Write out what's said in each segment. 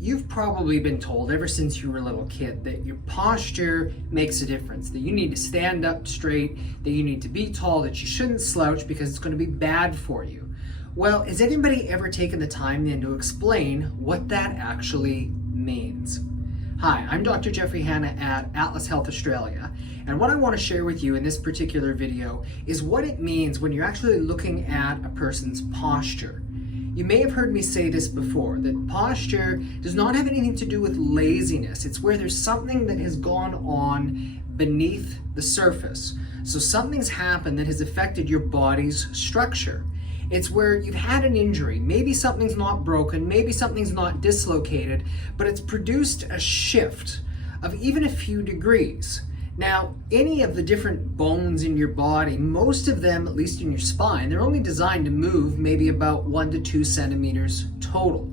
You've probably been told ever since you were a little kid that your posture makes a difference, that you need to stand up straight, that you need to be tall, that you shouldn't slouch because it's going to be bad for you. Well, has anybody ever taken the time then to explain what that actually means? Hi, I'm Dr. Jeffrey Hanna at Atlas Health Australia, and what I want to share with you in this particular video is what it means when you're actually looking at a person's posture. You may have heard me say this before, that posture does not have anything to do with laziness. It's where there's something that has gone on beneath the surface. So something's happened that has affected your body's structure. It's where you've had an injury. Maybe something's not broken, maybe something's not dislocated, but it's produced a shift of even a few degrees. Now, any of the different bones in your body, most of them, at least in your spine, they're only designed to move maybe about 1 to 2 centimeters total.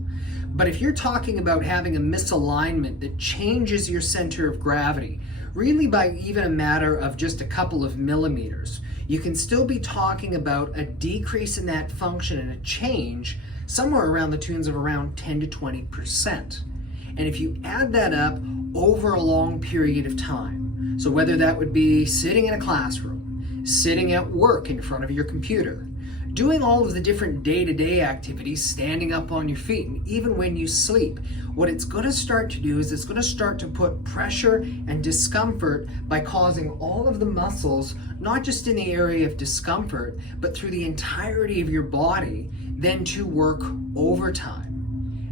But if you're talking about having a misalignment that changes your center of gravity, really by even a matter of just a couple of millimeters, you can still be talking about a decrease in that function and a change somewhere around the tunes of around 10 to 20%. And if you add that up over a long period of time, so whether that would be sitting in a classroom, sitting at work in front of your computer, doing all of the different day-to-day activities, standing up on your feet, and even when you sleep, what it's going to start to do is it's going to start to put pressure and discomfort by causing all of the muscles, not just in the area of discomfort, but through the entirety of your body, then to work overtime.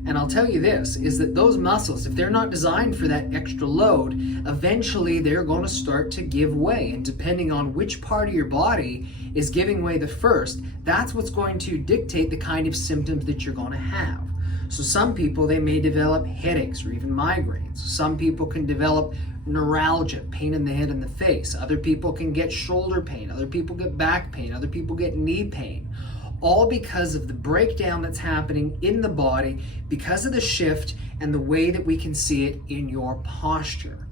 And I'll tell you this, is that those muscles, if they're not designed for that extra load, eventually they're going to start to give way. And depending on which part of your body is giving way the first, that's what's going to dictate the kind of symptoms that you're going to have. So some people, they may develop headaches or even migraines. Some people can develop neuralgia, pain in the head and the face. Other people can get shoulder pain. Other people get back pain. Other people get knee pain. All because of the breakdown that's happening in the body because of the shift and the way that we can see it in your posture.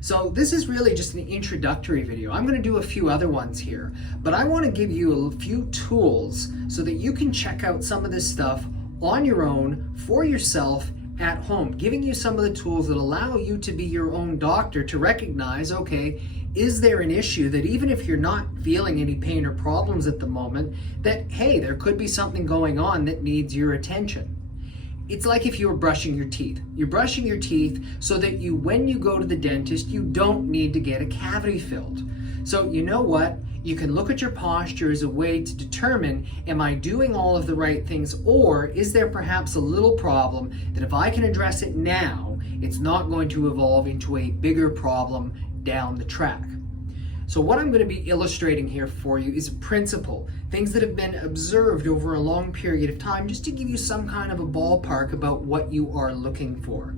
So this is really just an introductory video. I'm going to do a few other ones here, but I want to give you a few tools so that you can check out some of this stuff on your own for yourself at home, giving you some of the tools that allow you to be your own doctor to recognize, okay, is there an issue that even if you're not feeling any pain or problems at the moment, that, hey, there could be something going on that needs your attention. It's like if you were brushing your teeth. You're brushing your teeth so that you, when you go to the dentist, you don't need to get a cavity filled. So you know what? You can look at your posture as a way to determine, am I doing all of the right things, or is there perhaps a little problem that if I can address it now, it's not going to evolve into a bigger problem down the track. So what I'm going to be illustrating here for you is a principle, things that have been observed over a long period of time, just to give you some kind of a ballpark about what you are looking for.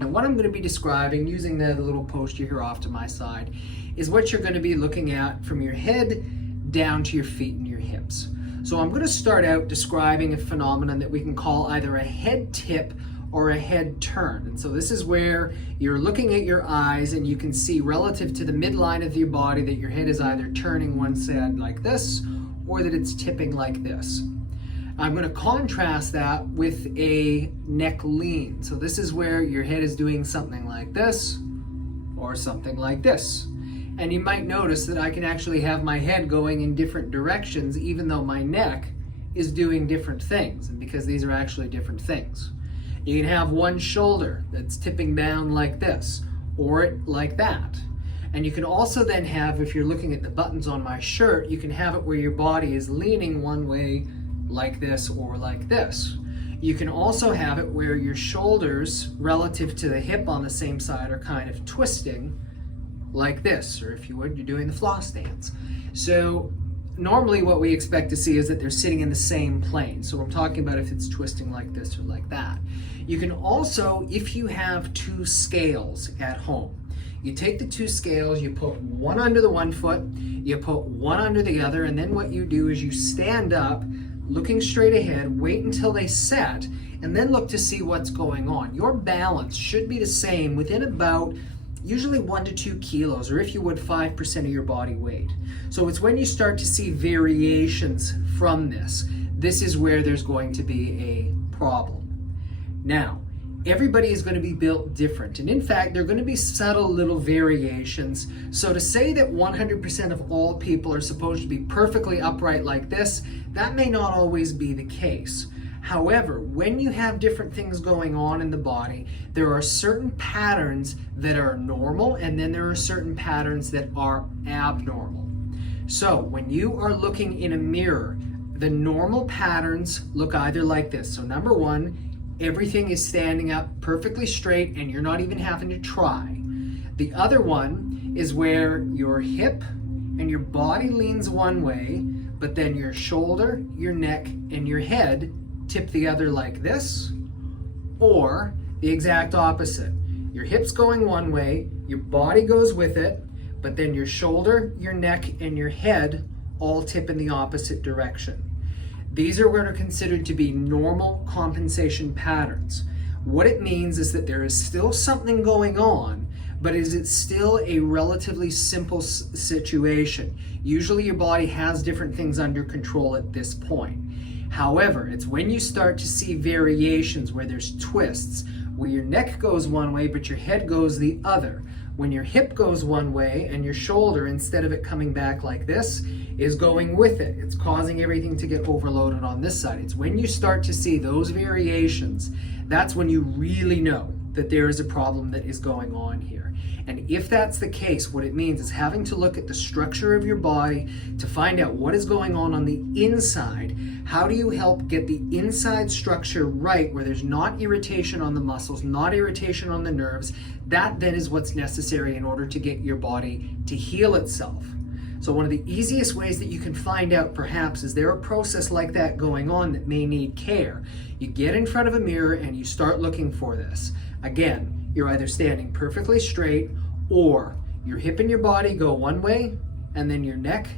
And what I'm going to be describing, using the little poster here off to my side, is what you're going to be looking at from your head down to your feet and your hips. So I'm going to start out describing a phenomenon that we can call either a head tip or a head turn. And so this is where you're looking at your eyes and you can see relative to the midline of your body that your head is either turning one side like this or that it's tipping like this. I'm going to contrast that with a neck lean. So this is where your head is doing something like this or something like this. And you might notice that I can actually have my head going in different directions even though my neck is doing different things, and because these are actually different things. You can have one shoulder that's tipping down like this, or like that. And you can also then have, if you're looking at the buttons on my shirt, you can have it where your body is leaning one way like this or like this. You can also have it where your shoulders relative to the hip on the same side are kind of twisting like this, or if you would, you're doing the floss dance. So normally what we expect to see is that they're sitting in the same plane. So I'm talking about if it's twisting like this or like that. You can also, if you have two scales at home, you take the two scales, you put one under the one foot, you put one under the other, and then what you do is you stand up, looking straight ahead, wait until they set, and then look to see what's going on. Your balance should be the same within about usually 1 to 2 kilos, or if you would, 5% of your body weight. So it's when you start to see variations from this is where there's going to be a problem. Now, Everybody is going to be built different. And in fact, there are going to be subtle little variations. So to say that 100% of all people are supposed to be perfectly upright like this, that may not always be the case. However, when you have different things going on in the body, there are certain patterns that are normal, and then there are certain patterns that are abnormal. So when you are looking in a mirror, the normal patterns look either like this. So number one, everything is standing up perfectly straight and you're not even having to try. The other one is where your hip and your body leans one way, but then your shoulder, your neck, and your head tip the other like this, or the exact opposite. Your hip's going one way, your body goes with it, but then your shoulder, your neck, and your head all tip in the opposite direction. These are what are considered to be normal compensation patterns. What it means is that there is still something going on, but is it still a relatively simple situation? Usually your body has different things under control at this point. However, it's when you start to see variations where there's twists, where your neck goes one way but your head goes the other. When your hip goes one way and your shoulder, instead of it coming back like this, is going with it. It's causing everything to get overloaded on this side. It's when you start to see those variations, that's when you really know that there is a problem that is going on here. And if that's the case, what it means is having to look at the structure of your body to find out what is going on the inside. How do you help get the inside structure right where there's not irritation on the muscles, not irritation on the nerves? That then is what's necessary in order to get your body to heal itself. So one of the easiest ways that you can find out perhaps is there a process like that going on that may need care. You get in front of a mirror and you start looking for this. Again, you're either standing perfectly straight or your hip and your body go one way and then your neck,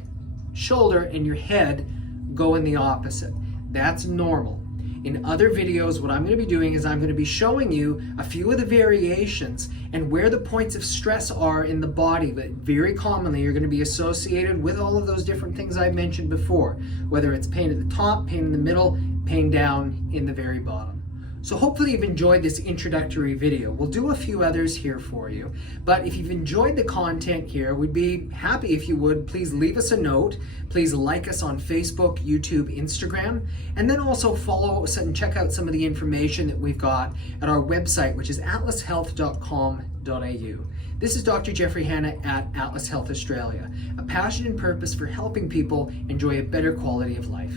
shoulder, and your head go in the opposite. That's normal. In other videos, what I'm going to be doing is I'm going to be showing you a few of the variations and where the points of stress are in the body that very commonly are going to be associated with all of those different things I mentioned before, whether it's pain at the top, pain in the middle, pain down in the very bottom. So hopefully you've enjoyed this introductory video. We'll do a few others here for you, but if you've enjoyed the content here, we'd be happy if you would please leave us a note. Please like us on Facebook, YouTube, Instagram, and then also follow us and check out some of the information that we've got at our website, which is atlashealth.com.au. This is Dr. Jeffrey Hanna at Atlas Health Australia, a passion and purpose for helping people enjoy a better quality of life.